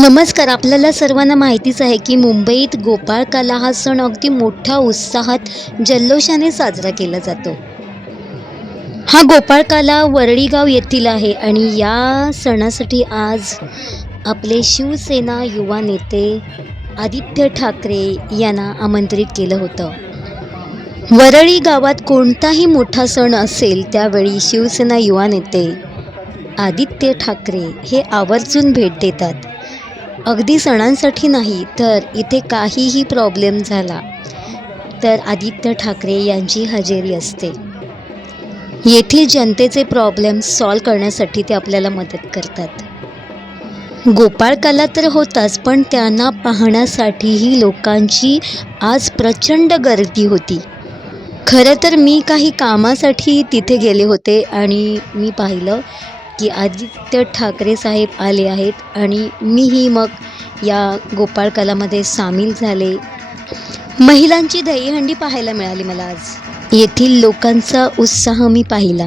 नमस्कार आपल्याला सर्वांना माहितीच आहे की मुंबईत गोपाळकाला हा सण अगदी मोठ्या उत्साहात जल्लोषाने साजरा केला जातो. हा गोपाळकाला वरळीगाव येथील आहे आणि या सणासाठी आज आपले शिवसेना युवा नेते आदित्य ठाकरे यांना आमंत्रित केलं होतं. वरळी गावात कोणताही मोठा सण असेल त्यावेळी शिवसेना युवा नेते आदित्य ठाकरे हे आवर्जून भेट देतात. अगदी सणांसाठी नाही तर इथे काहीही प्रॉब्लेम झाला तर आदित्य ठाकरे यांची हजेरी असते. येथील जनतेचे प्रॉब्लेम सॉल्व करण्यासाठी ते आपल्याला मदत करतात. गोपाळकाला तर होताच पण त्यांना पाहण्यासाठीही लोकांची आज प्रचंड गर्दी होती. खरं तर मी काही कामासाठी तिथे गेले होते आणि मी पाहिलं की आदित्य ठाकरे साहेब आले आहेत आणि मीही मग या गोपाळ कलामध्ये सामील झाले. महिलांची दहीहंडी पाहायला मिळाली मला आज. येथील लोकांचा उत्साह मी पाहिला.